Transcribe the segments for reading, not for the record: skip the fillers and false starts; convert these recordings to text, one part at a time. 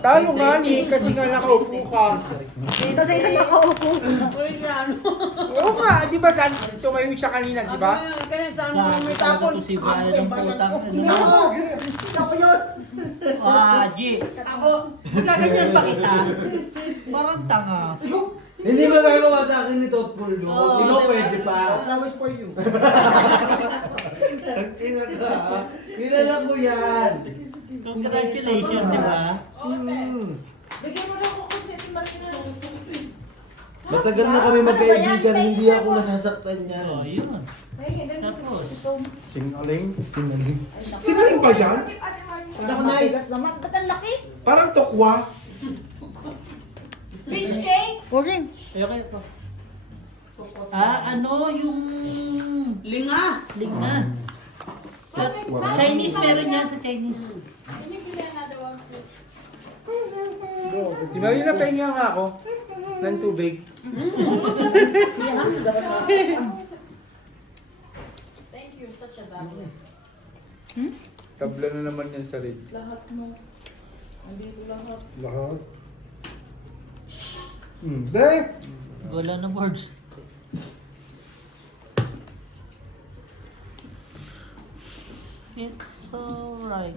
Talo nga ni, kasi nga nakaupo ka. Kasi nga nakaupo. Oo nga, di ba saan tumayo siya kanina, di ba? Kanina saan mo may tapon? Si Brian ng putang. Ako yun. G. Ako, gaganyan pa kita. Parang tanga. Hindi magagawa sa akin ito, Pullo. Oo, Ikaw diba? pwede pa. Flowers for you. Ang ina ka. Kilala ko yan. Congratulations, di ba? Bigyan mo lang ako kasi si Marina. Matagal na kami magkaibigan, hindi ako nasasaktan niyan. Oh, yun. Ay, ganun si Tapos, Singaling. Singaling. Singaling pa yan? Hindi ako naigas naman. Ba't ang laki? Parang tokwa. Fish cake? Huwag rin. okay po. Ano yung Linga. ligna? Sa Chinese meron yan sa Chinese. Si Marina, pahinga nga ako ng tubig. Thank you, such a baboy. Tabla na naman yan sa red. Lahat mo. Andito lahat. Lahat. Hindi. Wala na words. It's alright.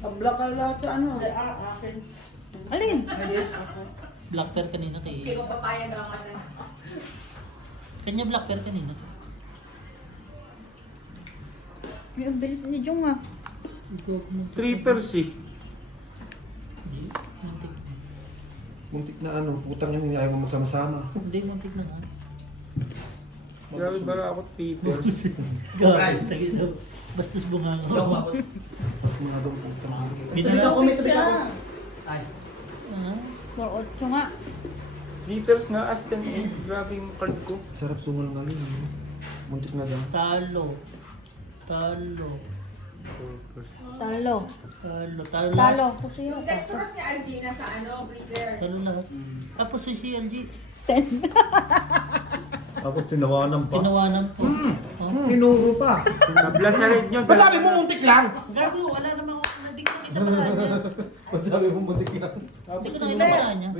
Abla ka lahat sa ano? Akin. Alin? Black pear kanina kay. Hindi ko papayag ang ano. Kanya black pear kanina. Ay, ang bilis ni Jung ah. Trippers eh. Muntik na ano, putang yun, ayaw mo magsama-sama. Hindi, muntik na nga. Grabe bara ako trippers. Gawin, tagi daw. Bastos bunga nga. Mas mga daw putang. Binala ko. siya. For 8 nga. Trippers nga, as 10 grabe yung card ko. Sarap sungal nga yun. Muntik na daw. Talo. Talo. Talo. Talo. Kasi yun. Yung textures ni Algina sa ano, freezer. Talo lahat. Tapos si CLG. Tapos tinawanan Tinawanan ko. Oh. Tinuro pa. Tabla sa red nyo. Ba't sabi mo muntik lang? Gago, wala namang hindi ko nakita pa niya. Ba't sabi mo muntik lang? Hindi ko nakita pa niya.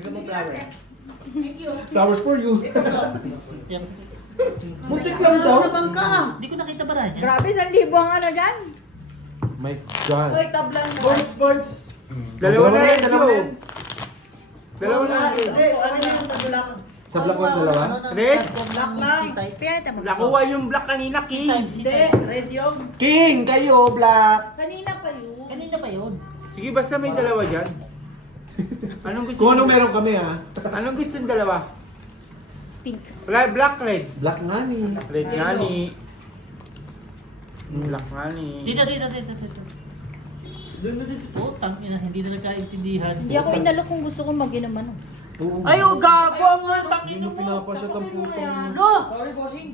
Thank you. Flowers for you. Yan. Muntik lang daw. Hindi ko nakita ba niya? Grabe, 1,000 ang ano dyan. My God. Uy, tablan mo. Sports. Dalawa na red dalawa na nyo. yan. Dalawa na red. Ano yung tabulak? Sa black one, dalawa? Red? Black lang. Pinalitan mo. Nakuha yung black kanina, King. Hindi, red yung. King, kayo, black. Kanina pa yun. Kanina pa yun. Sige, basta may dalawa dyan. Anong gusto Kung ano nyo? meron kami ha. Anong gusto ng dalawa? Pink. Black, red. Black nga ni. Red nga ni. Black nga ni. Dito. Oh, tangina, hindi na nagkaintindihan. Hindi ako inalok kung gusto ko mag-inom ano. Ay, oh, gago ang mga tangina mo. Pinapasyat ang putang. No! Sorry, bossing.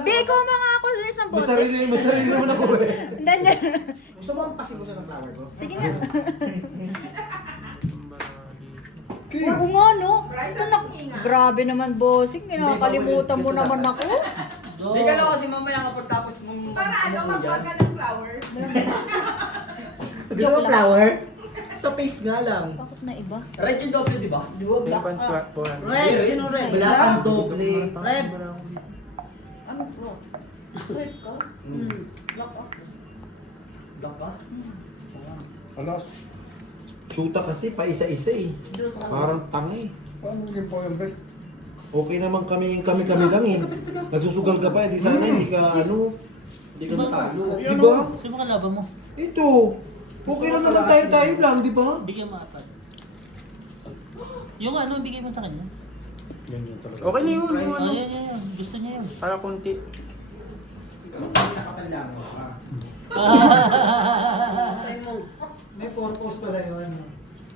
Bi, ikaw mga ako sa isang bote. Masarili mo na po eh. Hindi. Gusto mo ang pasin ko sa ng flower ko? Sige nga. Oo nga no. Ito na. Grabe naman bossing. Kinakalimutan mo naman ako. Hindi Ka lang kasi mamaya kapag tapos mong... Para ano, mag-vlog ka ng flower. Gusto mo flower? Sa face nga lang. Bakit na iba? Red yung doble, di ba? Di ba, black? Red. Red, sino red? Black ang doble. Red. Ano bro? Red ka? Black ako. Black ka? Alas. Shoota kasi, pa isa-isa eh. Parang tangi. Paano yung po yung break? Okay naman kami lang eh. Nagsusugal ka pa, hindi sana hindi ka ano. Hindi ka matalo. Di ba? Sino mga laban mo? Ito. Okay lang naman tayo lang, di ba? Bigyan mo apat. Yung ano, bigay mo sa kanya. Okay na yun. Yung ano. Yan. Gusto niya yun. Para konti. May purpose pala yun.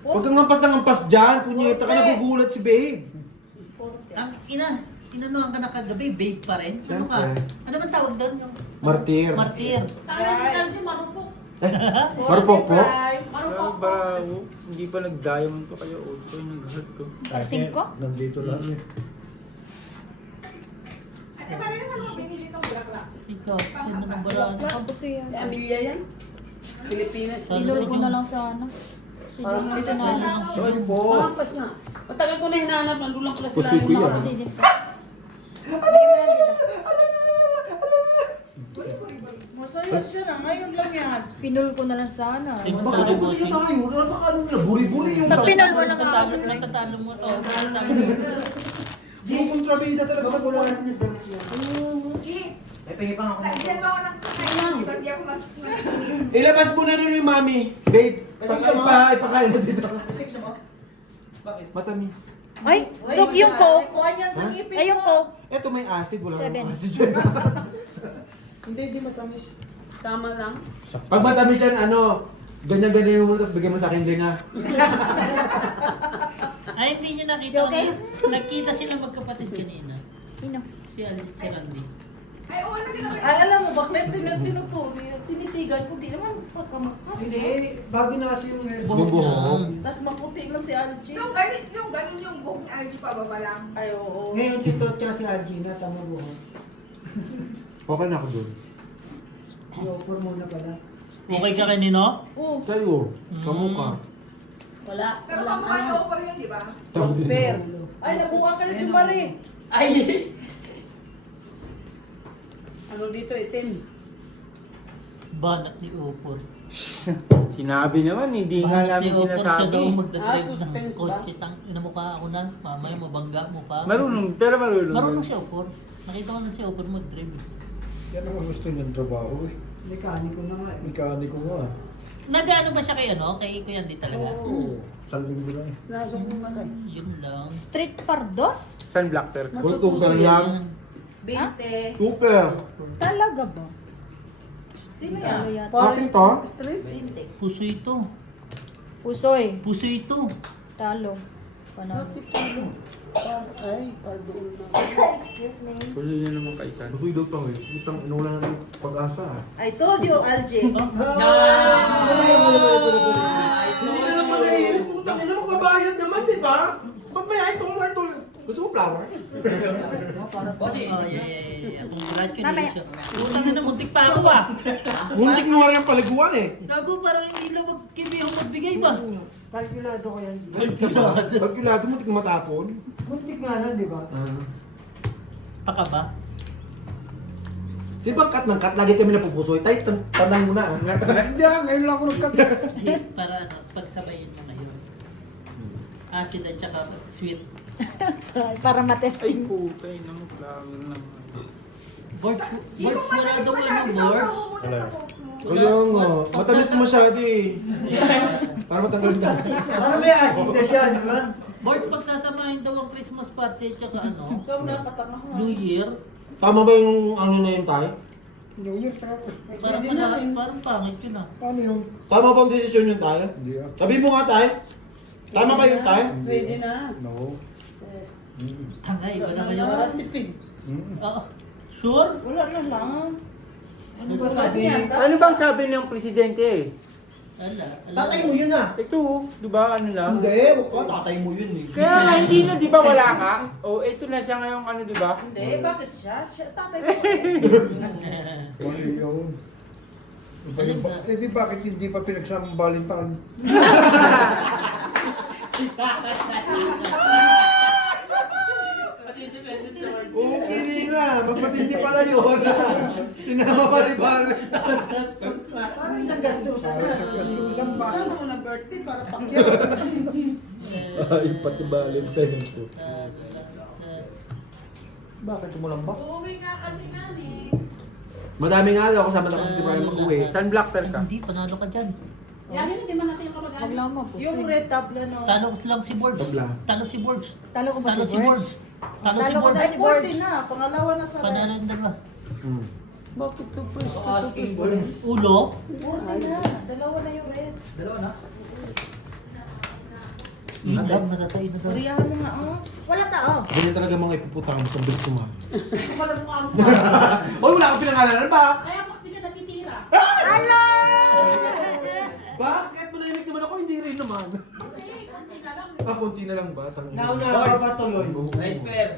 Huwag kang ngampas ng ngampas dyan, punyeta ka, nagugulat si babe. Ang inanuhan ka na kagabi, babe pa rin. Ano ka? Siyempre. Ano bang tawag doon? Martir. Martir. Marupok po? Pero ba, hindi pa nag-diamond ko kaya auto yung nag-hurt ko. 5? Nandito lang eh. Ano ba rin sa mga binili itong bulaklak? Ikaw, ito na ng baraan. Tapos yan. Amelia yan? Pilipinas. Pinol ko na lang sana. Parang may na. Sorry po. Palampas na. Matagal ko na hinahanap. Nandun lang pala sila. Pusoy ko yung mga yan. Pasilip ka. Masaya siya na. Ngayon lang yan. Pinol ko na lang sana. Same Baka story, ano kasi bossing. tayo? Baka ano nila, buri-buri yung Pag pinol mo na nga Tatalo ako. lang, tatalo mo to. yung kontrabida talaga sa kulang. May pahingi pa ako. Lagyan mo ako ng kakain. Hindi ako Ilabas mo na rin yung mami. Babe, ipakain mo dito. Pasensya siya mo? Bakit? Matamis. Ay, so yung coke. Kuha niyan sa ngipin Ay, yung mo. coke. Eto may acid, wala Seven. namang acid dyan. Hindi matamis. Tama lang. Pag matamis yan, ano, ganyan-ganyan mo, tapos bigyan mo sa akin linga. Ay, hindi niyo nakita. Okay. Nagkita sila magkapatid kanina. Sino? Si Randy. Ay, oo, ay, alam mo, bakit tinitigan ko, di naman pagkamakap. Hindi, bago na kasi yung Bubuhok. Tapos maputi lang si Angie. Yung ganun yung buhok ni Angie pababa lang. Ay, oo. Ngayon si Tot tsaka si Argina, tama mo. Okay na ako dun. Si Opor muna pala. Okay ka kanino? Oo. Sa'yo, kamukha. Wala. Pero Walang kamukha niyo ano. over yun, di ba? Compare. Ay, nabuka ka na yung Marie. Ay! Ano dito, itim? Banat ni Upor. Sinabi naman, hindi nga namin Siya daw sinasabi. magdadrive ng suspense ba? kotse. Ina mo pa ako na. Mamaya mabangga mo pa. Marunong, pero marunong. Marunong siya Upor. Nakita ko na siya Upor mag-drive. Yan ang gusto niyang trabaho eh. Mekaniko na nga eh. Mekaniko nga. Nag-ano ba siya kay ano? Kay Kuya Andy talaga? Oo. Saling ko lang eh. Nasa muna kayo. Yun lang. Street Pardos? Sunblock per. Kung tuper lang. 20. Tuper. Talaga ba? Sino Ano yan? yata? Akin to? Street? 20. Puso ito. Pusoy. Puso ito. Talo. Panalo. Bakit ano? Ay, pardoon na. Kulo niya naman kaisan. Gusto daw to eh. Itang inulan na ng pag-asa. I told you, Algie. Hindi na lang pala eh. Putang ina, magbabayad naman, di ba? Ba't may ito? Gusto mo flower? Bossing! Oh, yeah. Congratulations. Utang na muntik pa ako ah. Muntik na nga rin ang paliguan eh. Gago, parang hindi lang mag-kimi ako magbigay ba? Kalkulado ko yan. Kalkulado mo, muntik na matapon. Muntik nga na, di ba? Paka ba? Si bang kat ng kat, lagi kami napupusoy. Tay, tandang mo na. Hindi ah, ngayon lang ako nagkat. Para ano, pagsabayin mo ngayon. Acid at saka sweet. Para Ay, matesting. putay naman. Vlogger naman. Board, Sino wala matamis daw masyado? ano, board. Sausaw mo na sa buhok mo. Kaya nga, matamis na masyado eh. Para matanggal niya. Ano may acid na siya, di ba? Board, pagsasamahin daw ang Christmas party at saka ano, So, nakatanga ko. New Year. Tama ba yung ano na yun tayo? New Year sa Parang, Pwede na rin. parang pangit yun ah. Paano yung... Tama ba ang desisyon yun tayo? Hindi ah. Sabi mo nga tayo. Tama ba yun tayo? Pwede na. No. Yes. Tangay, iba naman Wala yun. tipid. Oo. Sure? Wala na lang. Ano ba sabi? Ano bang sabi ng presidente eh? Ala. Tatay mo yun ah! Ito, di ba ano lang? Hindi, wag ka, tatay mo yun eh. Kaya nga, hindi na, di ba wala nga? O, ito na siya ngayong ano, di ba? Hindi, bakit siya? Siya, tatay ko eh. Mali yun. Iba yung eh di bakit hindi pa pinagsamang Valentine? Okay na, mas matindi pala yun. Sinama pa rin ba? Parang isang gastusan na. Gastusan pa. Saan mo na birthday para pakyaw? Ay, pati Valentine ko. Bakit umulan ba? Uuwi nga kasi nani. Madami nga daw, kasama na kasi si Brian mag-uwi. Sunblock per ka. Hindi, panalo ka dyan. Yan yun, hindi man natin yung Wag kamag-anak. lang mo, Yung pusoy. red tabla no. Talo lang si Boards. Tabla. Talo si Boards. Talo ko ba Talo si si Board? Boards. Talo si Talo ko Boards. na Ay, si Board. 40 na. Pangalawa na sa Panalo red. yung dalawa. Bakit to So asking balloons. Ulo. 40 na. Dalawa na yung red. Dalawa na. Ilan natatay na daw. Kuriyahan mo nga oh. Wala tao. Ganyan talaga mga ipuputang mo sa bilis mo. Walang mukha mo. Oy, wala akong pinangalanan ba? Kaya mas di ka natitira. Box, kahit manahimik naman ako, hindi rin naman. Hindi, konti na lang. konti na lang ba? Tangina. Nauna ka pa tuloy. Right pair.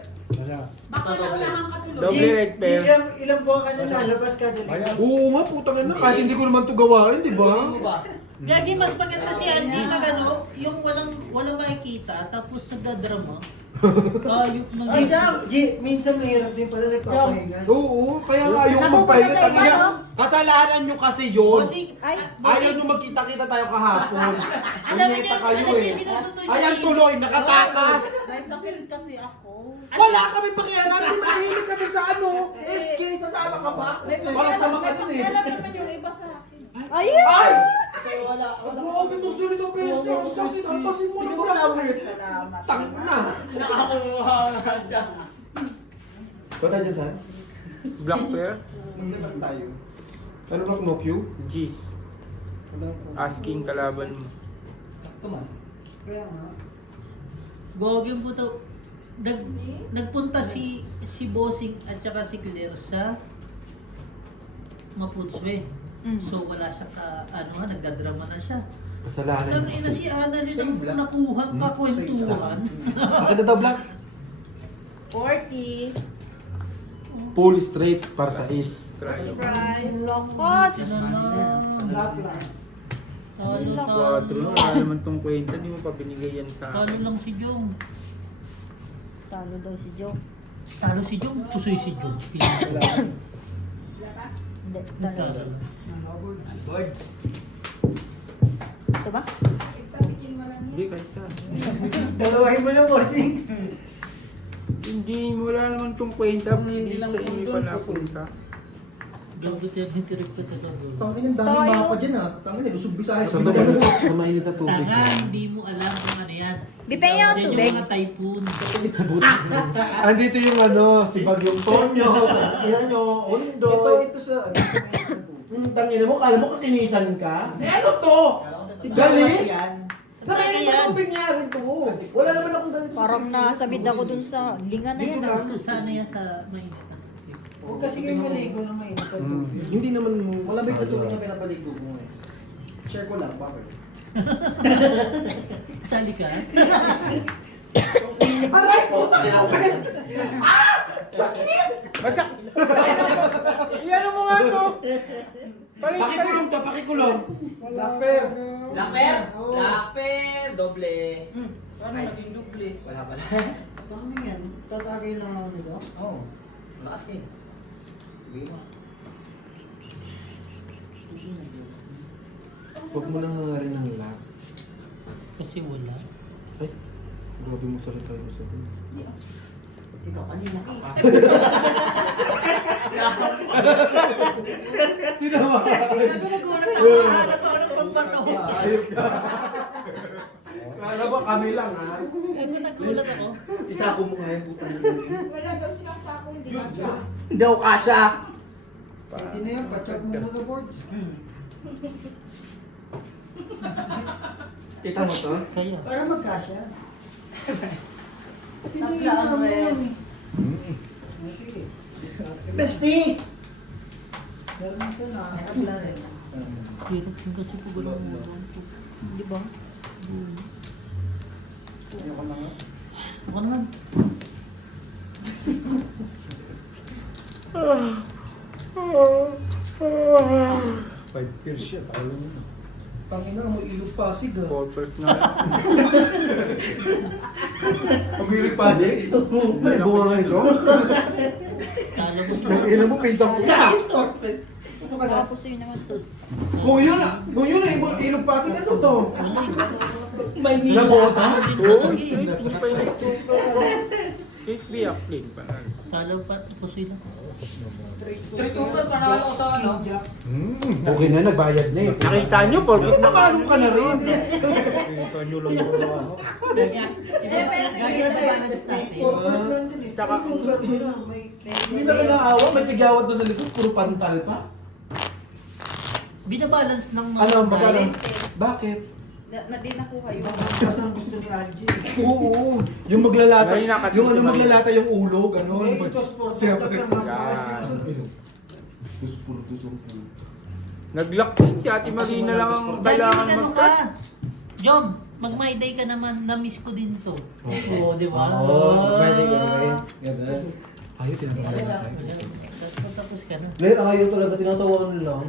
Baka naunahan ka tuloy. Double red pair. Ilang buwan ka na lalabas ka din. Oo nga, putang ina. Kahit hindi ko naman ito gawain, di ba? Ano ba? Gagi, mas maganda si Andy na gano, yung walang makikita, tapos nagdadrama. Ayok na. Ay, G, minsan mahirap din pala nagpapahinga. Oo, kaya nga yung Napupunta magpahinga. sa iba, Tangina, no? kasalanan nyo kasi yun. Kasi, Ay, Ayaw nyo magkita-kita tayo kahapon. alam mo Punyeta yun, kayo alam eh. niyo, sinusunod niya Ayan si- tuloy, nakatakas. May sakit kasi ako. Wala kami pakialam, di mahilig kami sa ano. SK, sasama ka pa. Wala sama ka dun eh. Alam naman yung iba sa akin. ayun! Ay! Kasi wala. Grabe mo sunod ang peste. Ang sakit, hampasin mo na muna. Salamat. Tang na. Nakakuha nga siya. Ba't tayo dyan, San? Black pair. Maglalag tayo. Ano ba mo, Q? G's. Asking kalaban mo. Sakto man. Kaya nga. Gogin po to. Nagpunta si Bossing at saka si Claire sa Maputswe. So wala siya nagdadrama na siya. Kasalanan Alam niyo na si Ana rin ang nakuha kakwentuhan. Bakit na daw, Black? 40. Full straight para sa is. Ang lakas! Black lang. Talo na. 4 na. Wala naman tong kwenta. Di mo pa binigay yan sa Talo akin. lang si Jong. Talo daw si Joe. Talo si Jong. Pusoy si Jong. Hindi, talo. Talo. Boards. Ito ba? Hindi, kahit saan. Dalawahin mo na, bossing. Hindi, wala naman tong kwenta. Hindi lang sa kung inyo doon pa kasi. napunta. Jong Duterte direkto ito. Tangin ang dami Tayo. mapa dyan ha. Tangin, Lusog Visayas. Sa sa mainit na tubig. Tanga, hindi mo alam kung ano yan. Bipenya ang Yan tubig. yung mga typhoon. Andito yung ano, si Bagyong Tonyo. Ilan nyo, Undo. Ito sa Tangina mo, kala mo kakinisan ka? Eh ano to? Galis? Sa mainit na tubig niya rin to. Wala naman akong ganito. Parang nasabit ako dun sa linga na yan. ah. Sana yan sa mainit. Huwag kasi kayo maligo ng mainit sa tubig. Hindi naman Malamig na tubig na pinapaligo mo eh. Share ko lang, bakit? Sali ka? Aray, puta kinapit! Masak! Iyan mo nga to! Pakikulong ka, pakikulong. Black pair. Black pair. Black pair. Doble. Ano naging duble? Wala pala. Tangin yan. Tatagay lang ako nito. Oo. Malakas ka eh. Hindi mo. Huwag mo nang hangarin ng lock. Kasi wala. Ay, grabe mo salita mo sa akin. Ikaw kanina ka pa. Naghanap ako ng pambato. Ayos ka. Kala ba kami lang ha? Ano nagulat ako? Isa ko mo nga yung putang Wala daw silang sakong dinadya. Daw kasha. Hindi na yan, patsak mo mga boards. Kita mo to? Saya. Para magkasya. Hindi Tatlaan na mo rin. yan eh. Sige. Bestie! Meron ka na. Tatla rin. Hirap yung kasi pag wala mo doon. Di ba? Ayoko na nga. Ako naman. Five pairs siya. Talo mo na. Tangin na, mo ilog pasig ah. 4 pairs na lang. Pag-irig pa si? Ano yung bunga nga ito? Kala mo. Ang ina mo, pintang puta. Tapos yun naman to. Kung yun ilog pasig, ano to? Maynila. Nabota? Oo, straight. Hindi pa yung straight biyak din. Panalo. Kala pa pusoy lang. Street over panalo ko sa ano. Okay na, nagbayad na eh. Nakita nyo, porkit na Nakalo ka na rin. Nakita nyo lang yung mga. Gagi na balance natin. Purpose lang din eh. Tsaka- Yung gabi na, may... Hindi na kinaawa, may tigawad doon sa likod, puro pantal pa. Binabalance ng mga Ano, magkano? Bakit? Na di nakuha yun. Kasi ang gusto ni Angie. Oo, yung maglalata, May nakat- yung ano maglalata yung ulo, gano'n. May tos for Siyempre. Nag-lock din si Ate Marina lang ang kailangan Ano mag-cut. ka? Jom, Mag-my day ka naman, na-miss ko din to. Oo, di ba? Oo, pwede ka rin. Ganun. Ayaw, tinatawa tayo. Tapos ka na. Len, ayaw talaga, tinatawanan lang.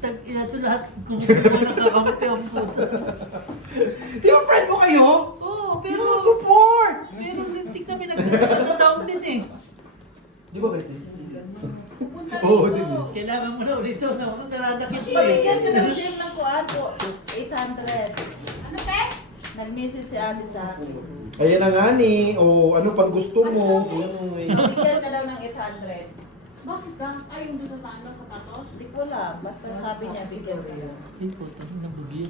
Tag-ina to lahat, kung nakakampi ang puto. Di ba friend ko kayo? Oo, Pero pero... support! Pero lintik na pinag-down din eh. Di ba, Betty? Pupunta Oo, dito. din eh. Kailangan mo na ulit ito, naradakit pa Pabigyan ka eh. ng gym ng kuwan po. 800. Ano, te? Nag-message si ate sa akin. Ayan na nga ni. O, ano pang gusto mo? Pabigyan ka daw ng 800. Bakit ka? Ay, yung doon sa saan sa sapatos? Hindi ko alam. Basta sabi niya, bigyan ko yun. Ay, puto, nabugyo.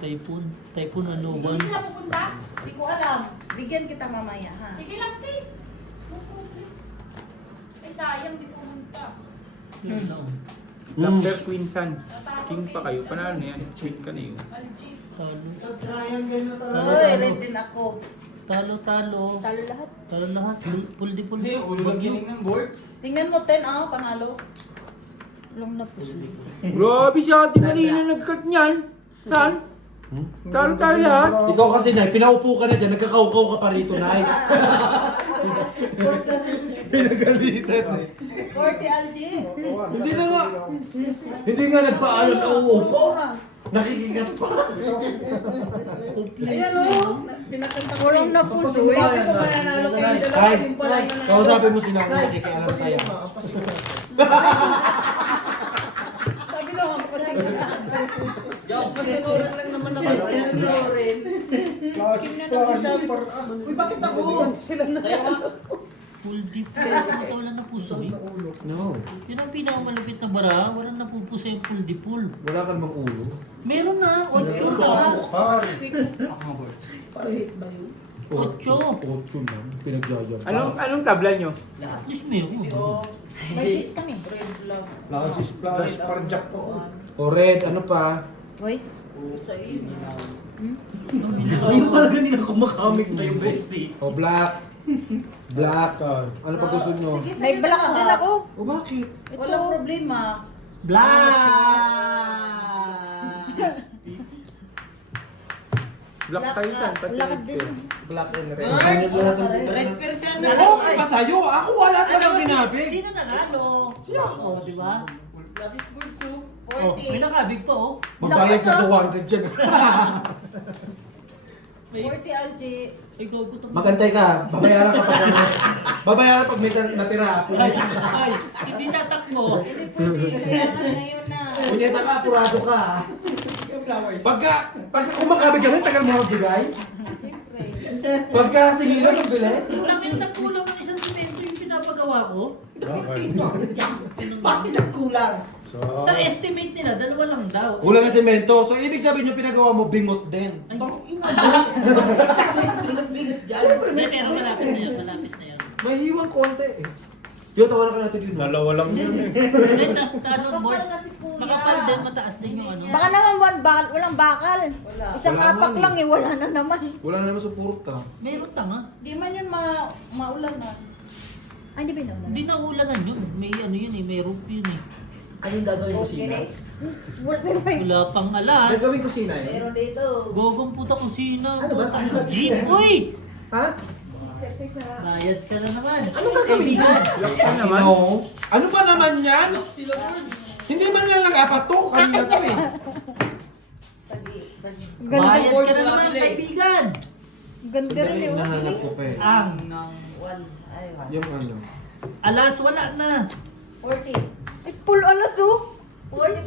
Typhoon. Typhoon ano, Hindi sila pupunta? Hindi ko alam. Bigyan kita mamaya, ha? Sige lang, te. Ay, sayang, di pumunta. Yun lang. After Queen Sun. King pa kayo. Panalo na yan. Queen ka na yun. Algie. Triangle na talaga. Hoy, red din ako. Talo-talo. Talo lahat. Talo lahat. Puldi-puldi. Kasi ulo lang yun ng boards. Tingnan mo, 10, panalo. Long na po. Grabe si ate kanina nag-cut niyan. Saan? Talo tayo lahat. Ikaw kasi, Nay, pinaupo ka na dyan, nagkakaukaw ka pa rito, Nay. Pinagalitan eh. 40 Algie. Hindi na nga. Hindi nga nagpaalam na uupo. Nakikigat pa. Ayan o. Pinakanta ko Walang na po. Sabi ko mananalo kayong dalawa. Ay, Yung pala mananalo. kausapin mo si Nanay, nakikialam tayo. Sabi lang ako kasi Pasunuran lang naman ako. Uy, bakit ako? Puldi-pul. Wala na puso eh. No. Yun ang pinakamalupit na bara. Walang napupuso yung puldi-pul. Wala ka namang ulo. Meron na. 8 na. 8. Otso lang. Pinagjajaw. Anong tabla nyo? At least meron. May kiss kami. Plus parjak ko. O red, ano pa? Uy. Ayun talaga nila kumakamit na yung bestie. O black. Black. Ano pa gusto nyo? Sige, May sa'yo black na din lahat. ako. O bakit? Walang problema. Blast! Black tayo saan? Pati Lakad red din. fair. Black and red. Red person na Ano pa sa'yo? Ako wala talagang tinapig. Sino nanalo? Siya. Oo, di ba? Classic Sports 2. Oh, may 40. nakabig pa oh. Magbayad ka 200 dyan. 40 Algie. Ikaw ko ito. Magantay ka. Babayaran ka pag may natira. Ay, hindi tatakbo. Hindi pwede. Kailangan ngayon na. Punyeta ka, apurado ka. Pagka kumakabig kami, tagal mo magbigay. Siyempre. Pagka singira, magbilis. Bakit nagkulang ng isang semento yung pinapagawa ko? Bakit nagkulang? Sa estimate nila, 2 lang daw. Kulang na semento. So, ibig sabihin yung pinagawa mo, bingot din. Ay, Bigat dyan. hindi, pero malapit na yan, malapit na yan. May hiwang konti eh. Yung tawanan ka natin dito. Dalawa lang yun eh. Hindi, taas ang board. Makapal kasi kuya. Makapal din, mataas din yung ano. Baka naman walang bakal. Wala. Isang Wala apak man. lang eh. Wala na naman. Wala na naman suporta. Meron tanga. Di man yun maulan na. Ay, hindi ba yun? Hindi na ulanan yun. May ano yun eh, may roof yun eh. Ano yung gagawin ko sina? Okay. Wala pang alas. Gagawin ko sina yun? Meron dito. Gogong puta kusina. Ano ba? Jeep, uy! Ha? Bayad ka na naman. Ano gagawin ko? Black ka naman. No. Ano ba naman yan? Hindi man lang apat to. Kanina to eh. Bayad ka na naman, kaibigan. Ganda rin Sandali, yun. nahanap ko pa eh. Ang One. Ay, one. Yung ano. alas wala na. 40. Ay, full alas oh. 40.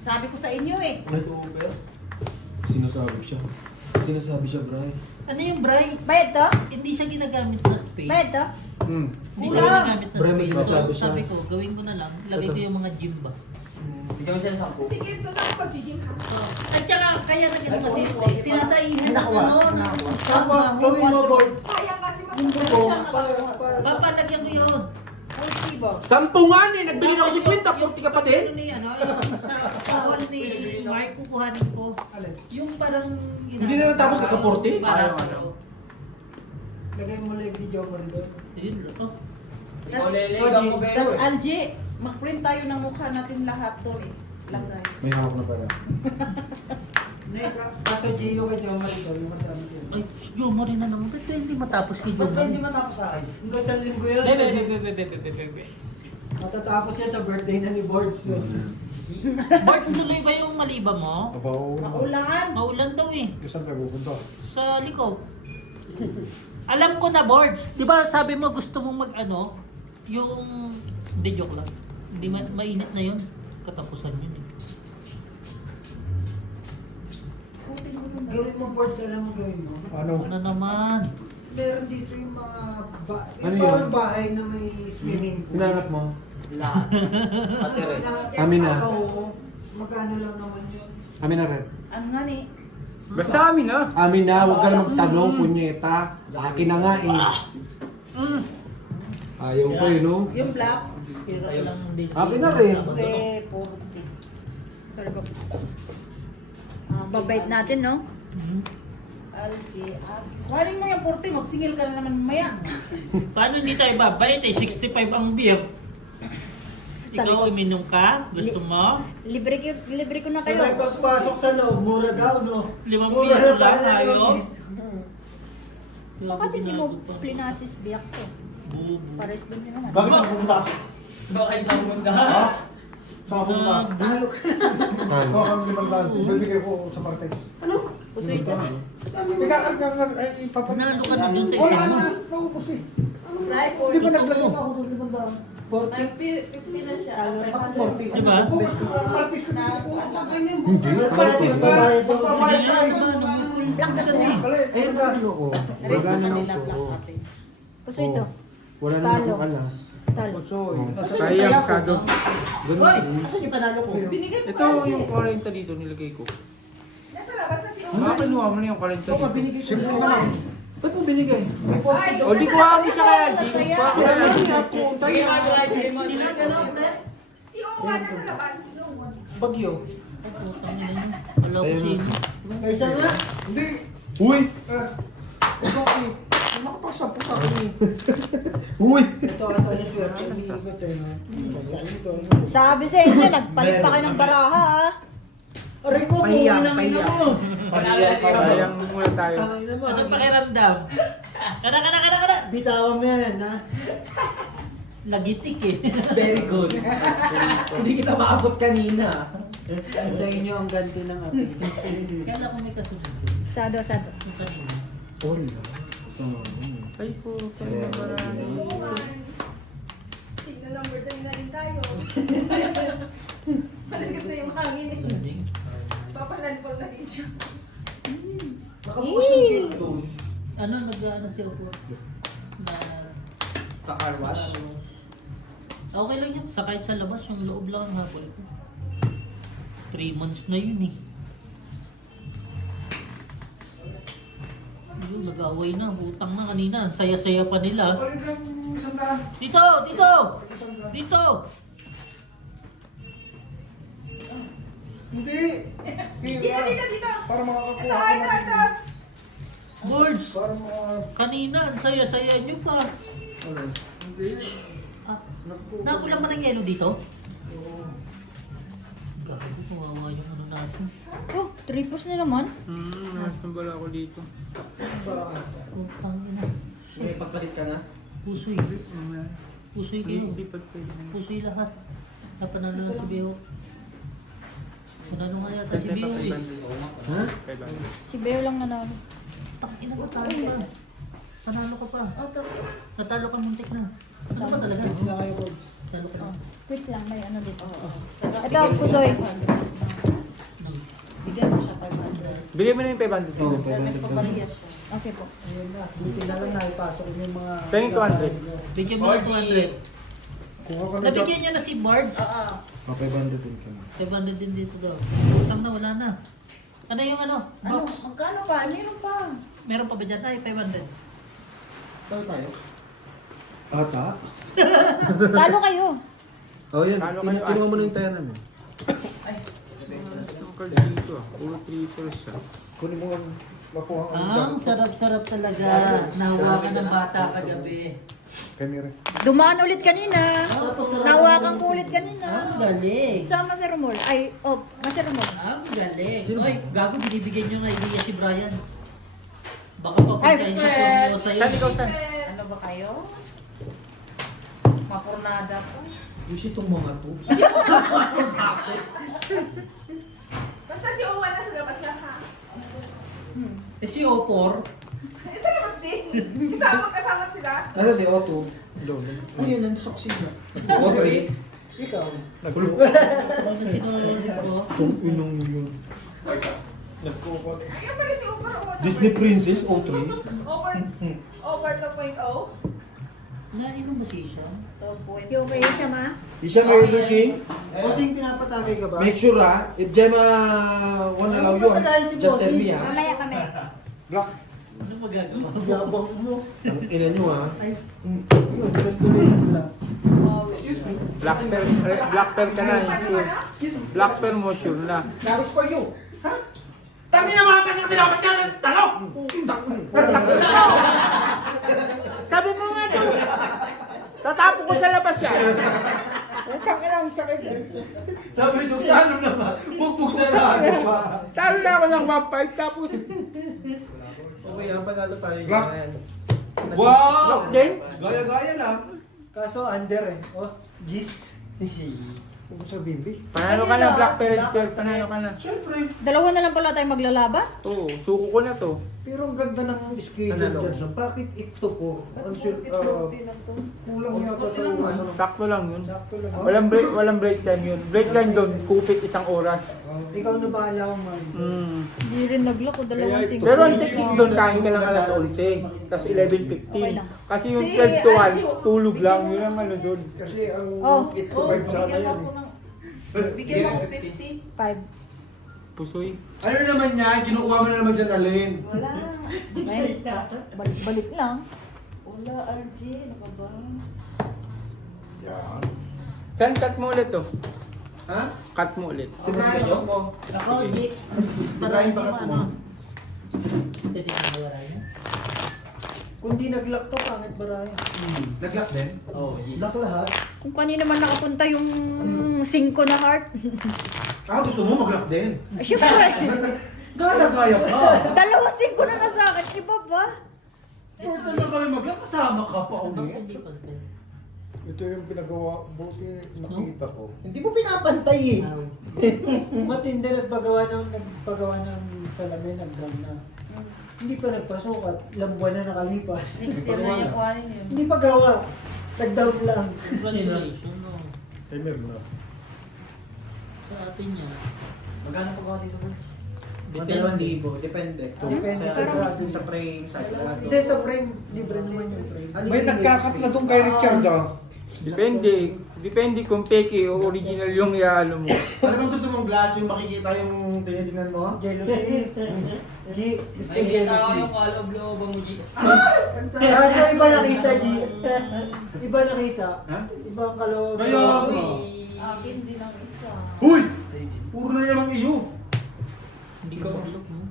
Sabi ko sa inyo eh. Sinasabi siya. Sinasabi siya, Bray. Ano yung Bray? Bayad to? Hindi siya ginagamit na space. Bayad to? Hindi siya ginagamit na Bray, may space. sinasabi So, siya. sabi ko, gawin ko na lang. Lagay ko yung mga gym ba. Ikaw sila 10. Sige, ito na ako pag-gym ha. At saka, kaya na ganun kasi, tinataihin ng Nakuha. ano, ng Tapos gawin mo board. Sayang kasi Yung buko. papalagyan ko yun. 40 ba? Sampungan eh! Nagbili na ako 50, 40 ka pa din. Ano ni, ano, sa hall ni Mark, kukuhanin ko. Yung parang... Hindi na natapos ka 40? Para Ayaw, sa... ano. Lagay mo lang yung video mo rin doon. Yun, oh. Tas Algie, mag-print tayo ng mukha natin lahat to eh. Lagay. May hawak na pala. Kaso Gio kay Jomari daw, yung kasama sila. Ay, Joma rin na naman. Ba't hindi matapos kay Ba't Joma? ba hindi matapos sa akin? Hanggang sa linggo yun. Bebe. Matatapos yan sa birthday na ni Bords yun. Barts, tuloy ba yung maliba mo? Tabaw. Maulan. Maulan daw eh. Saan tayo pupunta? Sa liko. Alam ko na, Boards. Di ba sabi mo gusto mong mag-ano? Yung... Hindi, joke lang. Hindi, mainit na yun. Katapusan yun eh. Gawin mo Bords, alam mo gawin mo. Ano? Ano naman? Meron dito yung mga Ano yung yun? bawang bahay na may swimming pool. Hinanap mo? Lahat. Pati rin. Amin na. Oo. Magkano lang naman yun? Amin na rin. Ano nga ni? Basta amin na. Amin na, huwag ka na magtanong, punyeta. Akin na nga eh. Ayaw ko eh, no? Yung black? Pero lang din. Akin na rin. Puti. Sorry po. Babait natin, no? Algae. Kuhanin mo yung 40, magsingil ka na naman maya. Paano hindi tayo babait eh? 65 ang beer. Sabi Ikaw, ko- uminom ka? Gusto mo? Libre ko na kayo. Kaya pagpasok sa loob, mura daw, no? 5 Mura piso na lang, pala, ayos. Bakit hindi mo plinasis biyak ko? Bubo. Pares din yun naman. Bakit saan pupunta? Bakit sa pumunta? Saan pupunta? Ano? Ito ang 500. Bibigay ko sa Martes. Puso ito. Ika, ay, papunta. Nalo ka na dun sa Wala isa mo. na, naubos eh. Right, Hindi pa naglagay ako doon 500. 40. May pila siya. Bakit 40? Diba? Martes ko na ganyan. Hindi. Martes babae daw. Babae sa akin. Black na dun eh. Eh, ano ko? Wala na lang ko. Puso ito. Wala na Talo. akong alas. Talo. Sayang kado. Hoy! Asan yung panalo ko? Binigay ko Ito yung 40 dito nilagay ko. Nasa labas na si Baka kinuha mo na yung 40 Ito ka, dito. binigay ko na lang. Ba't mo binigay? May 40 daw. O di ko ako sa kaya, G. Wala na siya ako. Tayo na. Si Owa nasa labas. Bagyo. Alam ko sino. Kaysa nga. Hindi. Uy! Bakit? Nakapagsapo sa akin eh. Uy! Ito ata yung swerte. Umiikot eh. no? Ito. Sabi sa inyo, nagpalit pa kayo ng baraha ah. Aray ko, Pahiya, pumunang ina mo. Sayang muna tayo. Tangin naman. Anong pakiramdam? Kana. Bitawan mo yan, ha? Nagitik eh. Very good. Hindi kita maabot kanina. Hintayin nyo ang ganti ng ating. Kaya ako may kasunod. Sado. Yung kanina. Hola. Ay po, kaya marami. Signal number 3 na rin tayo. Malakas na yung hangin eh. Landing. Papalandfall na din siya. Nakabukas yung gates doors. Ano, nag-ano siya po? Na... Ka-car wash. Okay lang yun. Sa kahit sa labas, yung loob lang ang hapon ko. 3 months na yun eh. Yun, nag-away na. Butang na kanina. Ang saya-saya pa nila. Balik lang isang daan. Dito! Dito! Hindi. Dito. Para makakakuha Ito, ko ito, ng- ito. Birds! Para maka... Kanina, ang saya-saya nyo pa. Hindi. Ah, nakulang ba ng yelo dito? Gabi ko, kawawa yung ano natin. Oh, tripos na naman. Nasambala ako dito. Putang ina. May pagpalit ka na? Pusoy. Pusoy kayo. Hindi pa pwede. Pusoy lahat. Napanalo na si Beo. Panalo nga yata si Beo is. Ha? Si Beo lang nanalo. Ina ko, talo pa. Panalo ka pa. Natalo ka muntik na. Ano ba talaga? Sila kayo, Bords. Talo ka na. Wait lang, may ano dito. Ito, pusoy. Bigyan mo siya 500. Bigay mo na yung 500. Oo, 500 daw. Okay po. Ayun na. Buti na lang naipasok yung mga... Pengin 200. Bigyan mo ng 200. Kuha ka na Nabigyan niya na si Bards. Oh, 500 din kami. 500 din dito daw. Utang na, wala na. Ano yung ano? Ano? Box? Magkano ba? Meron pa. Meron pa ba dyan? Ay, 500. Tayo tayo. Ata? Talo kayo. Oh, yan. Talo kayo, Kinuha mo na yung taya namin. Ang card dito ah. Puro trippers ah. Kunin mo ang makuha ang Ang sarap-sarap talaga. Nahawakan ng bata kagabi. Kami rin. Dumaan ulit kanina. Nawakan ko ulit kanina. Ang galing. Sama si Romol. Ay, si Romol. Ang galing. Oy, gago, binibigyan nyo nga idea si Brian. Baka papuntahin sa Pumyo sa San, ikaw san? Ano ba kayo? Mapurnada po. Yung itong mga to. Basta si Owen na sa labas na ha. Eh si Opor, Eh, sa labas din. Kasama sila. Nasa si Otto. Ayun, nandun sa kusina. O3. Ikaw. ano sinunod ko? Itong inong yun. Ayun pala si Owen. Disney Princess, O3. Over 2.0. Nainom mo siya? Yung kayo siya, ma? Isya Martin King. Bossing, pinapatagay ka ba? Make sure if Gemma won't allow you, just tell me Mamaya kami. Black. Ano magagawa? Yabang mo. Ang ina nyo Yun, ganito lang. Black pearl ka na, sure. Black pearl mo, sure na. That is for you. Tangi na mga pasang sinabas ka ng talong! Sabi mo nga to. Tatapo ko sa labas yan. Utang ka lang, sakit. Sabi nyo, talo naman. Bugbog sa rado pa. Talo na ako ng 1.5 tapos. Okay, ang panalo tayo. Black. Yan. Wow! Lock din? Gaya-gaya na. Kaso under eh. Oh, Gis. Huwag sa bimbi. Panalo ka na, black pearl, panalo ka na. Siyempre. Dalawa na lang pala tayo maglalaban? Oo, suko ko na to. Pero ang ganda ng schedule dyan. So, bakit ito po? Kulang yata sa ano. Sakto lang yun. Sakto lang. Walang break time yun. Break time doon, kupit 1 oras. Ikaw na bahala kung man. Hindi rin naglako, dalawang singko. Pero ang technique doon, kain ka lang alas 11. Tapos 11:15. Kasi yung 12 to 1, tulog lang. Yun ang ano doon. Kasi ang Oh. ito, vibe sana Bigyan mo yan ako eh. ng... Bigyan mo ako 50. 5. Pusoy. Ano naman yan? Kinukuha mo na naman dyan, Alin. Wala. Ay, balik lang. Wala, RJ. Ano ka ba? Yan. Saan cut mo ulit to? Ha? Cut mo ulit. Si Brian, bakit mo? Ako, di. Brian, bakit mo? Hindi na wala yan. Kung di nag-lock to, pangit ba rin? Nag-lock din? Oh, yes. Lock lahat. Kung kanina man nakapunta yung 5 na heart. Gusto mo mag-lock din? Ay, syempre. Gaya-gaya ka. Dalawa 5 na nasa akin. Iba ba? Pwede na kami mag-lock, kasama ka pa Bakit ulit. hindi pantay? Ito yung pinagawa, buti nakita ko. Hindi mo pinapantay eh. Matindi nagpagawa ng salamin, nagdam na. Hindi pa nagpasukat, ilang buwan na nakalipas. 60 na yung kuhanin yun. Hindi pa gawa, nag-down lang. Graduation, no? Timer na. Sa atin yan. Magkano pa gawa dito, Bones? Depende. Depende sa grado. sa frame, sa Hindi, sa frame, libre naman yung frame. May nagkakat na doon kay Richard ah. Depende. Depende kung peke o original yung iano mo. Ano bang gusto mong glass yung makikita yung tinitingnan mo? Jealousy. G, gusto jealousy. kaloob-loob mo, G. Kaso iba nakita, G. Iba nakita. Ha? Iba ang kaloob. Kaya, Akin din ang isa. huy! Puro na namang iyo. Hindi ka mag-look, no?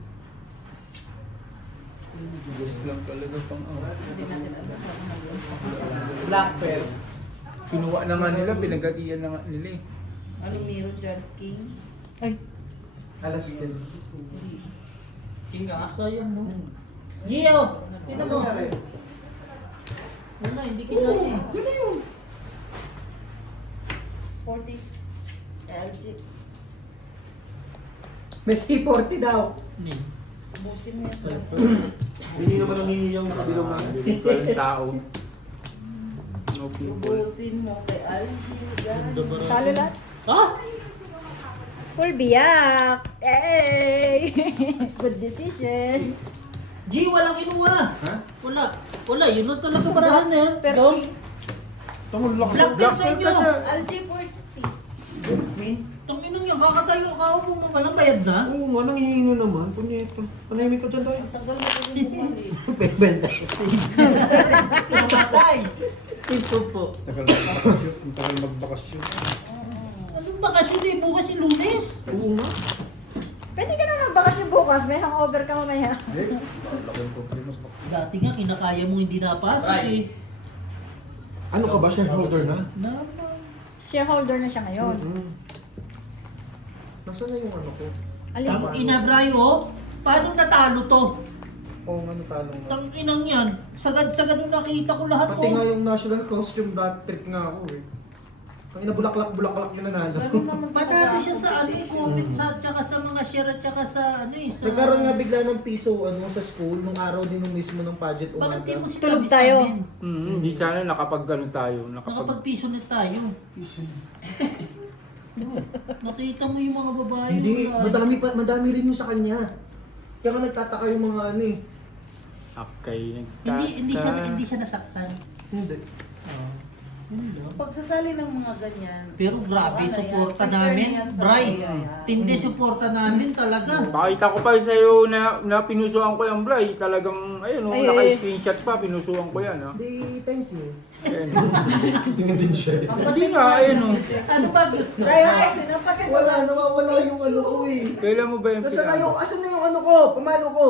Black pearl. Kinuha na nga nila, pinagatian na nga nila eh. Anong meron dyan? King? Ay, Alas din. King ka, sayang, no? Gio! Tingnan mo. Wala, hindi kinaya eh. 40. LG. May C40 daw. Hindi. Busin mo yan. Hindi naman nangingi yung nakabilog na. Walang tao. No people. Busin mo kay LG. Yan. talo lahat. Ha? Full biyak. Hey! Good decision. G, walang kinuha. Ha? Wala. Wala, yun lang talaga barahan na yan. Pero, Dong, Tumulak black Black pen sa pen inyo. ka sa... LG 40. Tanginong yan, kakatayo, kaupo mo, walang bayad na. Oo nga, nangihingi na naman. Punyeta. Panahimik ka dyan tayo. Tagal mo rin yung bumalik. Benta. Patay. Ito po. Tagal magbakasyon. Ang tagal magbakasyon. Anong bakasyon eh? Bukas yung Lunes. Oo nga. pwede ka na magbakasyon bukas. May hangover ka mamaya. Hindi. Laban ko, primas. Dati nga, kinakaya mo hindi napasok eh. Ano ka ba? Shareholder na? Shareholder na siya ngayon. Nasaan na yung ano ko? Alin ba? Tang ina, Brayo, paano natalo to? Oo, ano talo nga. Tang inang yan, sagad-sagad yung nakita ko lahat Pati nga ko. yung national costume bad trip nga ako eh. Ang inabulaklak-bulaklak yung nanalo. Ganun naman Patado siya sa ano yung comment sa tsaka sa mga share at tsaka sa ano eh. Sa... Nagkaroon nga bigla ng piso ano sa school nung araw din nung mismo ng pageant Bakit umaga. di mo sinabi Tulog sa tayo. amin? Hindi sana nakapag-ano tayo. Nakapag-piso na tayo. Nakita mo yung mga babae. Hindi, wala. madami rin yung sa kanya. Kaya nagtataka yung mga ano eh. Okay, Hindi siya nasaktan. Hindi. Yun lang. Pagsasali ng mga ganyan. Pero grabe, ano yan, suporta picture namin. niyan sa Bright. kaya yan. Tindi suporta namin talaga. Pakita ko pa sa'yo na pinusuan ko yung Bray. Talagang, ayun, Ay, naka-screenshot pa, pinusuan ko yan. Ha? Hindi, thank you. Ayun. Tingnan din siya. Hindi nga, ayun. Ano ba gusto? Prioritize, sinampasin ko Wala, lang. nawawala yung ano ko eh. Kailan mo ba yung Asan na yung ano ko? Pamalo ko?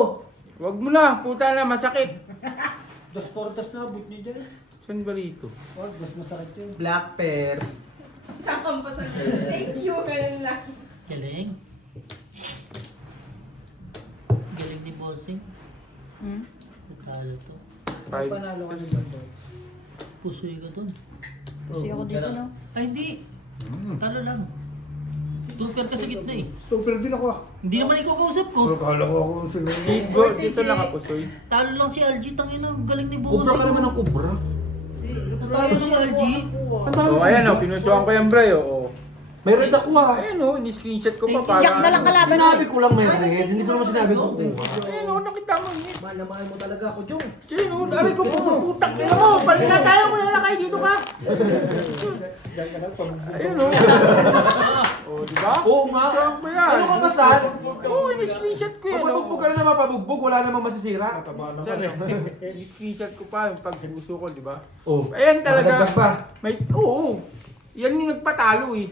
Wag mo na, puta na, masakit. Dos portas na abot niyo dyan. Saan ba rito? Wag, mas masakit yun. Black pear. Sakang pa sa thank you, ganun lang. Galing. Galing ni Bossing. Hmm? Natalo to. Five. Panalo ka ng bando. Pusoy ka dun. Kasi ako dito, no? Ay hindi. Talo lang. Super ka sa gitna eh. Super din ako ah. Hindi naman ikaw kausap Pero ko. kala ko ako sila. Dito nakapusoy. Talo lang si Algie. Tangina, galing ni Bossing. Kubra ka naman ng kubra. Talo si Algie. Oh, ayan o, pinusuan ko yung Bray. Oh. May red ako ah. Ayan o, ni-screenshot ko pa para. Jack na lang kalaban mo. Sinabi ko lang may red. Hindi ko naman sinabi ko kukuha. Ayan o, nakita mo niya. Mahal na mahal mo talaga ako, Jong. Sino? Dari ko po, putak nila mo. Balik na tayo, kuya na kayo dito ka. Ayun o. O, di ba? Oo nga. Saan ko yan? Ano ka ba, Sal? Oo, ni-screenshot ko yan. Mapabugbog ka na naman, mapabugbog. Wala namang masisira. Saan yun? Ni-screenshot ko pa yung pag-uso ko, di ba? Oh. Ayan talaga. Madagdag pa. May, oo. Yan yung nagpatalo eh.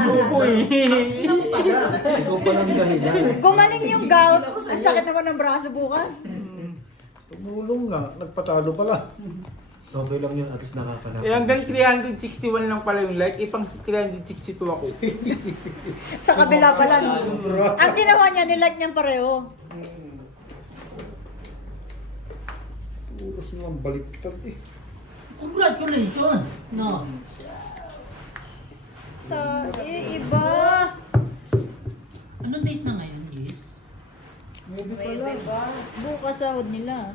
Suko eh. Ikaw pa lang dahilan. Gumaling yung gout. Ang sakit naman ng braso bukas. Tumulong nga. Nagpatalo pala. Okay lang yun, at least nakakalap. Eh hanggang 361 lang pala yung like, ipang 362 ako. Sa kabila pala, no? Ang ginawa niya, nilike niyang pareho. Oras naman baliktad eh. Congratulations! No. Iba. Anong date na ngayon, Gis? Maybe May pala. iba. Bukas sahod nila.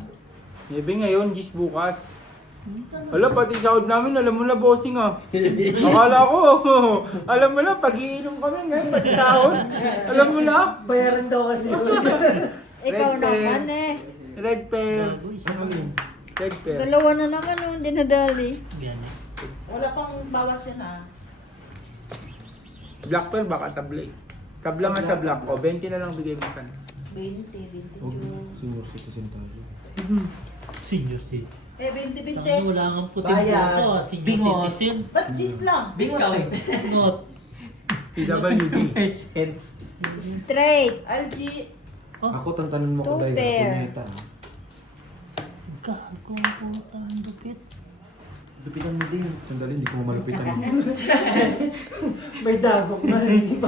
Maybe ngayon, Gis bukas. Wala, pati sahod namin, alam mo na bossing ah. Akala ko, alam mo na, pag-iinom kami ngayon, pati sahod. Alam mo na. Bayaran daw kasi. Ikaw Red pen. naman eh. Red pear. Red pear. Dalawa na naman, oh, hindi nadali. Yan eh. Wala pang bawas yan ah. Black pear baka tabla eh. Tabla nga sa black ko, 20 na lang bigay mo sana. 20, 22. Senior citizen tayo. Senior citizen. Eh, 20, 20. Tangina, wala kang puting Bayad. ito. Senior Bingot. citizen. Ba't cheese lang? Discount. Not. PWD. Straight. Algie. Ako, tantanan mo ko Two dahil pair. punyeta. Gago po ang lupit. Lupitan mo din. Sandali, hindi ko malupitan. May dagok na. Hindi pa.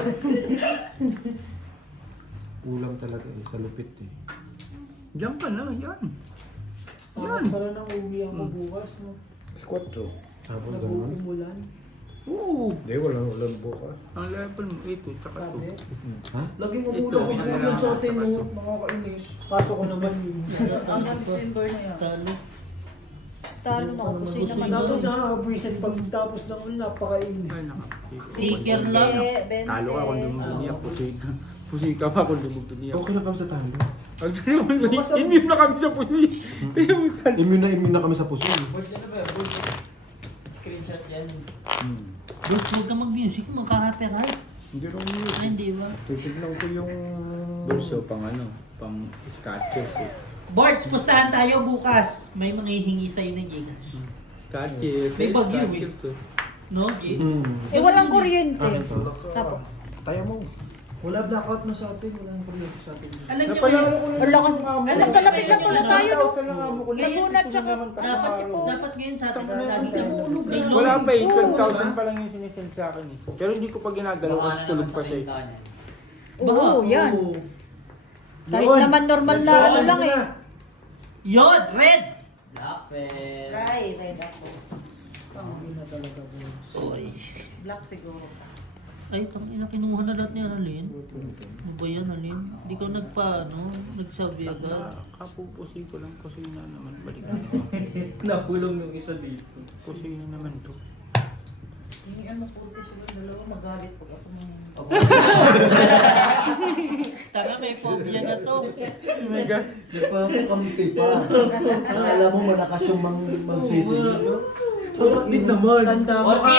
Kulang talaga eh, sa lupit eh. Diyan ka na, yan. Yan. Para nang uwi ako bukas. No? Squatro. Tapos ganun. Nag-uumulan. Oo. Hindi, walang bukas. Ang level mo, ito, tsaka Sabi. ito. Ha? Laging Ito, umulan. ano Umulan lang, sa atin tsaka mo. ito. Makakainis. Kaso ko naman yun. Hanggang December na yan. Talo. Talo na ako. Pusoy naman. Tapos nakakabuisit pag tapos ng ulan. Napakainis. Ay, naka. Sticker lang. Eh, 20. Talo ka kung dumugtong niya, pusoy ka. Pusoy ka pa kung dumugtong niya. Okay na kami sa talo. Immune na kami sa pusoy. Immune na kami sa puso. Screenshot yan. Huwag ka mag-music, magkaka-copyright. Hindi rin yun. Ay, hindi ba? Titignan ko yung... Bulso pang ano, pang scotches eh. Boards, pustahan tayo bukas. May mga hihingi sa'yo ng Gcash. Scotches. May bagyo eh. scotches, oh. No, G? Hmm. Eh, walang kuryente. Akin to. Tapos. Tayo mo. Wala blackout na sa atin, wala nang kuryente sa atin. Alam niyo Napalalo ngayon, ko na Ang lakas. yung amo. Ay, nagkalapit na pala tayo, no? 10,000 lang amo ko. Laguna tsaka dapat ngayon sa atin, lagi ka may Wala pa eh, Oo. 12,000 pa lang yung sinisend sa akin eh. Pero hindi ko pa ginagalaw kasi tulog pa siya eh. Oo, yan. Kahit Yun. naman normal na ano lang eh. Yun, red! Try, red ako. Hindi na talaga po. Oy. Black siguro. Ay, tangina, kinuha na lahat ni Annalyn. Ano ba yan, Annalyn? Hindi ka nagsabi agad. Kapupusin ko lang, pusin na naman. Balik na. Napulong yung isa dito. Pusin na naman to. Hindi ano po sila dalawa magalit pag ako Tanga, may phobia na to. Oh my God. Di pa ako kampi pa. Alam mo, malakas yung magsisigil. Hindi naman. Tanda mo ka.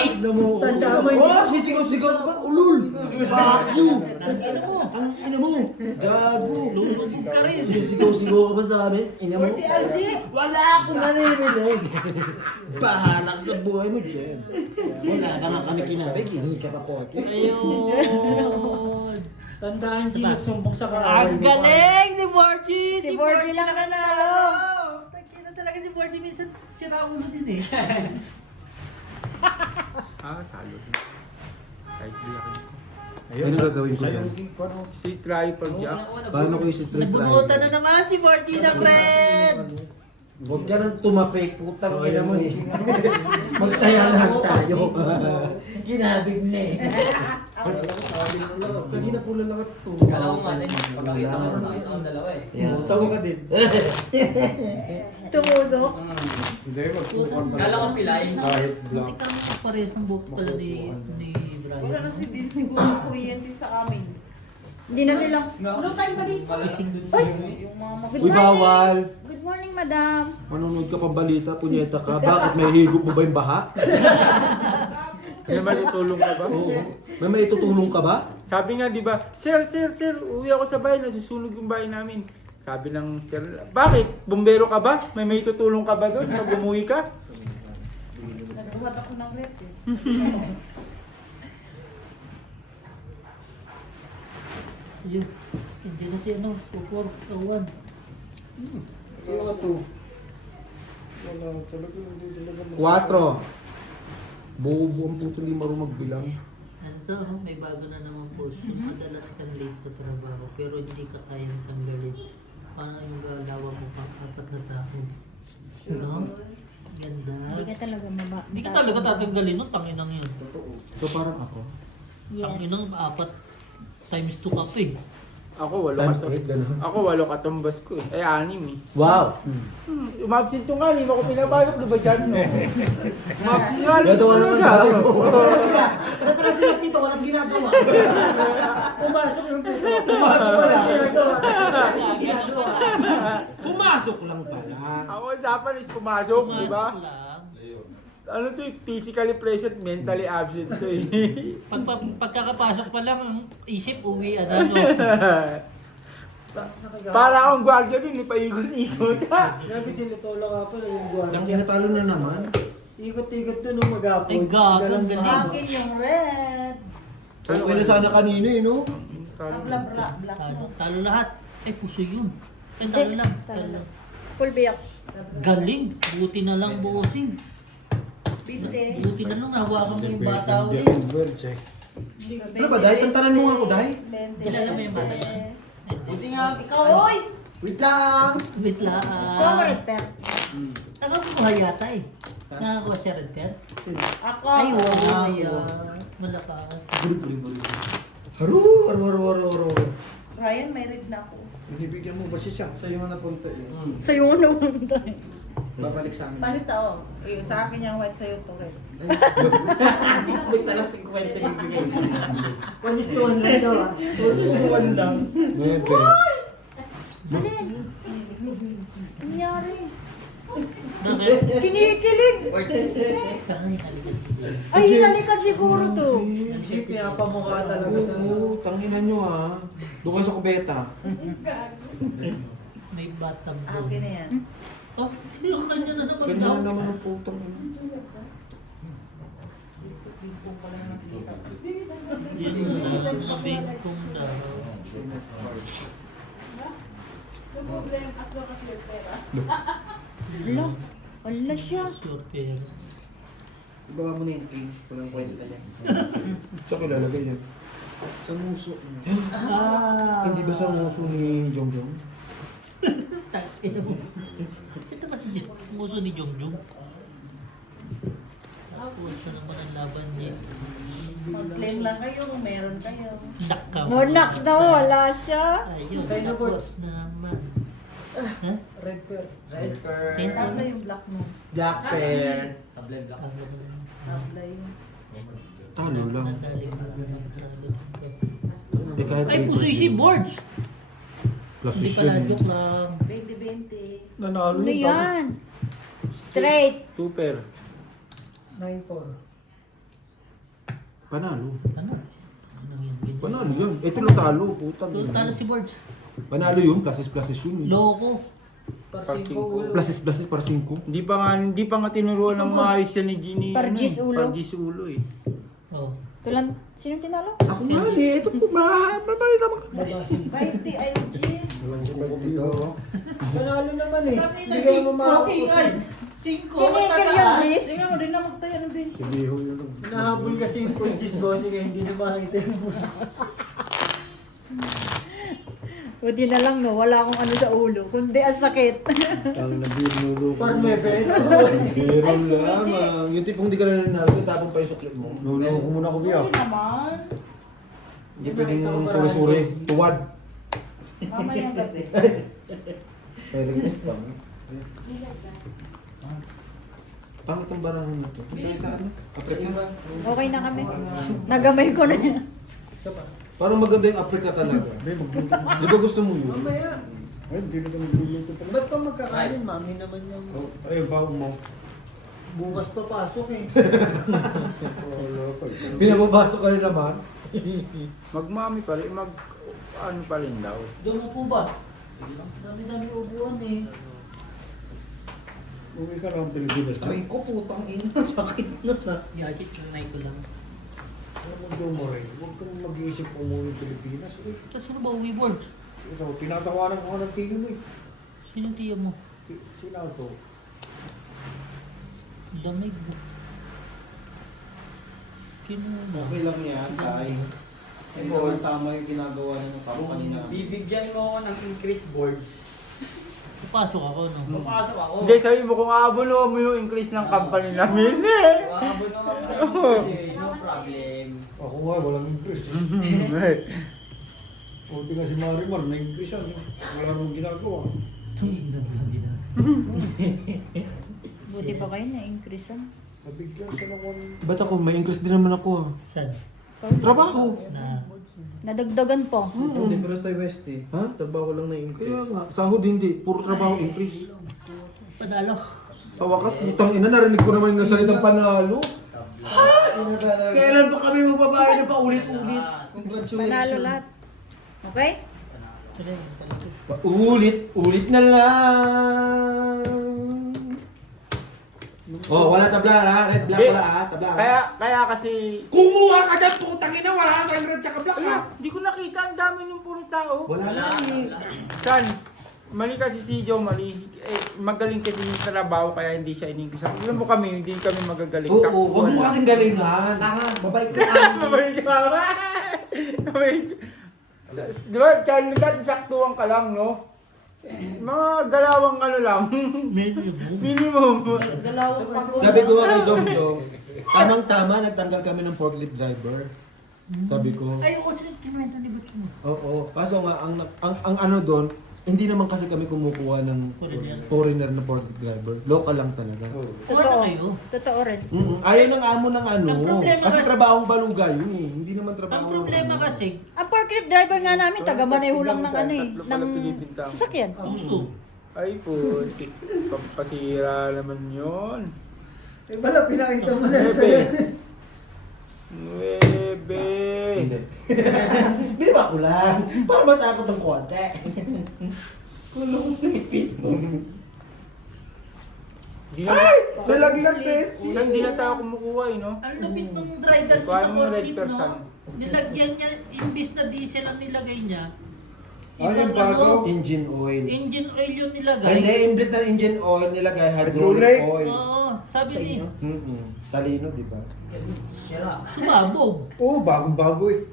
Tanda mo. Oh, sisigaw-sigaw ka ba? Ulul! Bakyo! Ang ina mo! Gago! Lulusog ka rin. Sisigaw-sigaw ka ba sa amin? Ina mo? Algie! Wala akong naririnig! Bahala ka sa buhay mo dyan. Wala na nga kami kinabig, hindi ka pa porke. Ayun. Tandaan, G, nagsumbong sa Ang galing ni Borgie! Si Borgie lang nanalo. Tangina talaga si Borgie. Minsan sira ulo din eh. Talo. Kahit di ako. Ano gagawin ko dyan? Street rifle jack. Paano ko yung street Nagbunutan na naman si Borgie ng red! Huwag ka nang tumapik, putang ina mo eh. Magtaya lang tayo. Kinabig na eh. Kanina pula lang at ito. Kala ko nga din, pagkakita ko, nakita ko ang dalawa eh. Sawa ka din. Tumusok. Hindi, magsukan pa. Kala ko pilay. Kahit black. Hindi kami parehas ng buhok pala ni Wala Brian. na si din siguro kuryente sa amin. Hindi na sila. Ano tayo ba dito? Ay! Yung mga Good Uy, bawal! Good morning, madam. Manonood ka pa balita, punyeta ka. Bakit may higop mo ba yung baha? May matutulong ka ba? May maitutulong ka ba? Sabi nga, di ba, Sir, uwi ako sa bahay, nasusunog yung bahay namin. Sabi ng sir, bakit? Bumbero ka ba? May tutulong ka ba doon pag umuwi ka? nagbuhat ako ng red eh. Yun. Hindi na si ano, 2-4, 1. Sino ka to? Wala talaga, hindi talaga. 4. Bobo ang puto, hindi marunong magbilang. Ano to, may bago na naman portion. Madalas kang late sa trabaho pero hindi ka kayang tanggalin. Paano yung galawa mo pang 4 na taon? No? Ganda. Hindi ka talaga maba. Hindi ka talaga tatanggalin no? Tanginang yun. So parang ako. Yes. Tanginang 4 times 2 ka pa eh. Ako, Times 8, gano'n. Ako, 8 katumbas ko eh. Ay, 6 eh. Wow! Umabsent yung nga, hindi mo ako pinapasok, di ba dyan? No? Umabsent nga, Gagawa naman dati mo. Para sila pito, walang ginagawa. Pumasok yung pito. Pumasok wala. Ginagawa. Pumasok lang pala. Ako, usapan is pumasok, di ba? Pumasok lang. Ano to eh, physically present, mentally absent to eh. Pagkakapasok pa lang, isip uwi ano. Para akong gwardiya dun, ipaikot-ikot ha. Grabe sila tolo ka pala yung guwan. Ang inatalo na naman. Ikot-ikot doon nung mag-apod. Ay, gago, Dalang galing. haba. Akin yung red. Okay na sana kanina eh, no? Black. Talo lahat. Ay, puso yun. Ay, talo lang. Talo. Full biyak. Galing. Buti na lang bossing. Binte. Buti na lang hawakan mo yung bata uli. Words eh. Ano ba, Day? Tantanan mo nga ako, Day. Kilala mo yung bata? Buti nga, Ikaw, oy! Wait lang! Wait lang. Comrade Pep. Nakakuha yata eh. Nakakuha siya red pair. Ako. Ay, wow. Malakas. Haru! Haru! Ryan, may red na ako. Binibigyan mo ba siya? Sa'yo nga napunta yun. Sa'yo nga naman tayo. Babalik sa amin. Palit ako. Eh, sa akin yung white, sa'yo to red. may salang 50 yung bigay. 1:1 lang daw ah. Susuwan lang. Nebe. Alin? Nangyari? Bakit? Kinikilig! Saan yung kalikat siguro? Ay, hinalikan siguro to. Jeep, pinapamukha talaga sa... Oo, tanginan nyo ah. Doon kayo sa kubeta. May batang doon. Akin na yan. Oh, sino kanya na naman Ganyan daw? na naman ang putang. ping-pong pala yung nakita. Ping-pong daw. Yung problema kasi pera. Ala, ala siya. Sortero. Ibaba mo na yung king. Walang kwenta yan. Tsaka ilalagay yan. Sa muso. Hindi ba sa muso ni Jong Jong? Ito ba si muso ni Jong-Jong? Siya naman ang laban niya. Mag-claim lang kayo kung meron kayo. Nakaw. No, Nax na wala siya. Ayun, Sa'yo na, tapos naman. Ha? Red pearl. Red pearl. Tabla yung black mo. Black pear. Tabla yung... Talo lang. Nadaling Eh kahit ay, puso si boards! Plus Hindi pala, joke lang. 20-20. Nanalo Ano yun. yan? Straight. Super. 9-4. Panalo. Ano? Ano yan? Panalo yun. Ito lang talo. Putang Talo ina. si boards. Panalo yun. Pluses yun. Loko. Parsinko ulo. Pluses para 5. Hindi pa nga tinuruan ng maayos yan ni Ginny. Pargis ulo. Pargis ulo eh. Oh. Tulan, sino tinalo? Ako nga eh. Ito po. Mabali naman ka. 20 IG. Panalo naman eh. Hindi kayo mamahaw. Kinikir yung Gis. Tingnan mo, rin na magtayo ng 20. Sabiho yun. Nahabol kasi yung Purchase bossing kaya hindi na makakita yung muso. Buti na lang no, wala akong ano sa ulo. Kundi ang sakit. Ang nabinulo ko. Parang may belo. Biro lamang. Yung tipong hindi ka na nanalo. Tapong pa yung suklit mo. Nulo ko muna ko biya. Sorry naman. Hindi pwedeng suri-suri. Tuwad. Mamayang gabi. Request pa. Pangit ang barahan na to. Punta sa ano? Aprika. Okay na kami. Nagamay ko na yan. Parang maganda yung Aprika talaga. Di ba gusto mo yun? Mamaya. Ay, hindi na kami luluto pala. Ba't pa magkakanin? Mami naman yung Ay, bago mo. bukas papasok eh. Wala pa. Pinapabasok ka rin naman. Magmami pa rin, ano pa rin daw. Doon mo po ba? Dami-dami ubuan eh. Uwi ka lang Pilipinas. Aray ko, putang ina. Sakit na na. Yajit, nanay ko lang. Alam mo daw mo rin. Huwag kang mag-iisip kung umuwi ng Pilipinas. Uy, Tapos sino ba uwi boards? ito, tinatawanan ko ng tiyo mo eh. Sino tiyo mo? Sino to? Lamig. Kinuha. Okay lang yan, tay. Ay, naman tama yung ginagawa ng company na. Bibigyan mo ako ng increased boards. Papasok ako, no? Papasok ako. Hindi, sabi mo kung aabuno mo yung increase ng company namin eh. Makakabot naman ako kasi no problem. Ako nga, walang increase. Buti nga si Marimar, na-increase yan. Wala mong ginagawa. Tingnan mo lang gina. Buti pa kayo na-increase ah. Nabigyan sa nakuha. Ba't ako? May increase din naman ako ah. Saan? Trabaho! Na. Nadagdagan pa. Hindi, pero tayo West eh. Ha? Trabaho lang na increase. Kaya nga. Sahod hindi. Puro trabaho increase. Panalo. Sa wakas, putang ina, narinig ko naman yung salitang panalo. Kailan ba kami magbabayad na paulit-ulit? Panalo lahat. Okay? Ulit na lang. Oh, wala tabla ha? Red black wala ha? Tabla ha? Kaya kasi, Kumuha ka dyan, putang ina! Wala na tayong red tsaka black ha? hindi ko nakita, ang dami ng puro tao. Wala na eh. San? Mali kasi si Joe, mali. Eh, magaling kasi yung trabaho kaya hindi siya iningkis. Alam mo kami, hindi kami magagaling. Oo, Saktuhan huwag mo lang. kasing galingan. Tanga, babay ka. Mabalik ka ba? Di ba, Charlie, saktuhan ka lang, no? Mga galawang ano lang. Minimum. Galawang pag- Sabi ko nga kay Jom Jom, tamang-tama, nagtanggal kami ng forklift driver. Sabi ko. Ay, oo, kinuwento ni Butch mo. Oo, kaso nga, ang ano doon, hindi naman kasi kami kumukuha ng foreigner na forklift driver. Local lang talaga. Totoo. kayo? Totoo rin. Ayaw ng amo ng ano. Ang problema Kasi kasi- trabahong baluga yun eh. Hindi naman Ang trabaho problema ng ano. kasi, Ang forklift driver nga namin, taga Manayho lang ng ano eh. Tatlo Ng pala pinipintang. sasakyan. puso. Ay po, pampasira naman yun. Eh wala, pinakita mo na sa'yo. 9. Binaba ko lang. Para matakot ng konti. Kulong pipit mo. Sa laglag, bestie! Saan di na tayo kumukuha eh, no? Ang lupit ng driver ko Kuha sa mo yung red forklift, person. no? Nilagyan niya, imbis na diesel ang nilagay niya. Ah, yung ibang bago? Engine oil. engine oil yung nilagay. Hindi, imbes na engine oil, nilagay Hydraulic? hydraulic oil. Oo, sabi Sa ni, inyo? Talino, di ba? sumabog. Oo, bagong-bago eh.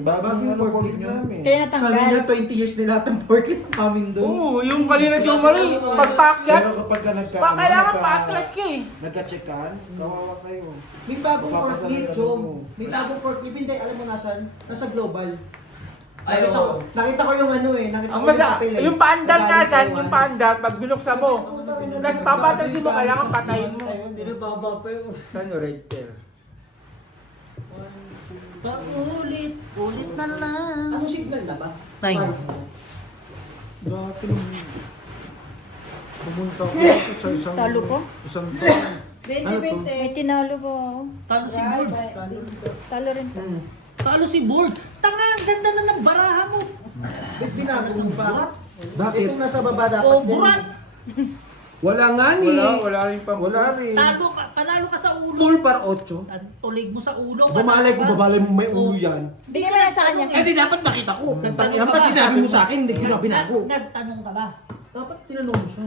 Bagong yung ano forklift forklift niya. namin. Kaya Sabi niya, natanggal. 20 years na lahat ng forklift namin doon. Oo, yung kanina Jo Marie, pagpakyat, Pero kapag ka kailangan pa-atras ka eh. nagka-checkan, kawawa kayo. May bagong Mapapasalan forklift, na Jom. mo. May bagong forklift. Hindi, alam mo nasan? Nasa Global. Ay, Nakita ko yung ano eh. Nakita Ang ko masa, papel eh. yung paandar Nagaling nga saan, Taiwan. yung paandar, pag binuksan mo, tapos papatrasin mo, kailangan patayin mo. Hindi na baba pa yun. Saan yung right there? Paulit, ulit na lang. Anong signal na ba? Time. Dati nung pumunta ako sa isang... Talo ko? Isang taon. 20-20. May tinalo ba ako? Talo si Borg. Talo rin pa. Talo si Borg. Tanga, ang ganda na ng baraha mo. Ba't binago mo ba? Bakit? Itong nasa baba dapat. Oh, burat. Wala nga ni. Wala rin pa. Wala rin. Talo ka, panalo ka sa ulo. Full par 8. Ang tulig mo sa ulo. Bumalay ko, babalay mo may ulo yan. Bigyan mo na sa kanya. Eh di dapat nakita ko. Tangina, ba't sinabi mo sa akin, hindi ko na binago. Nagtanong ka ba? Dapat tinanong mo siya.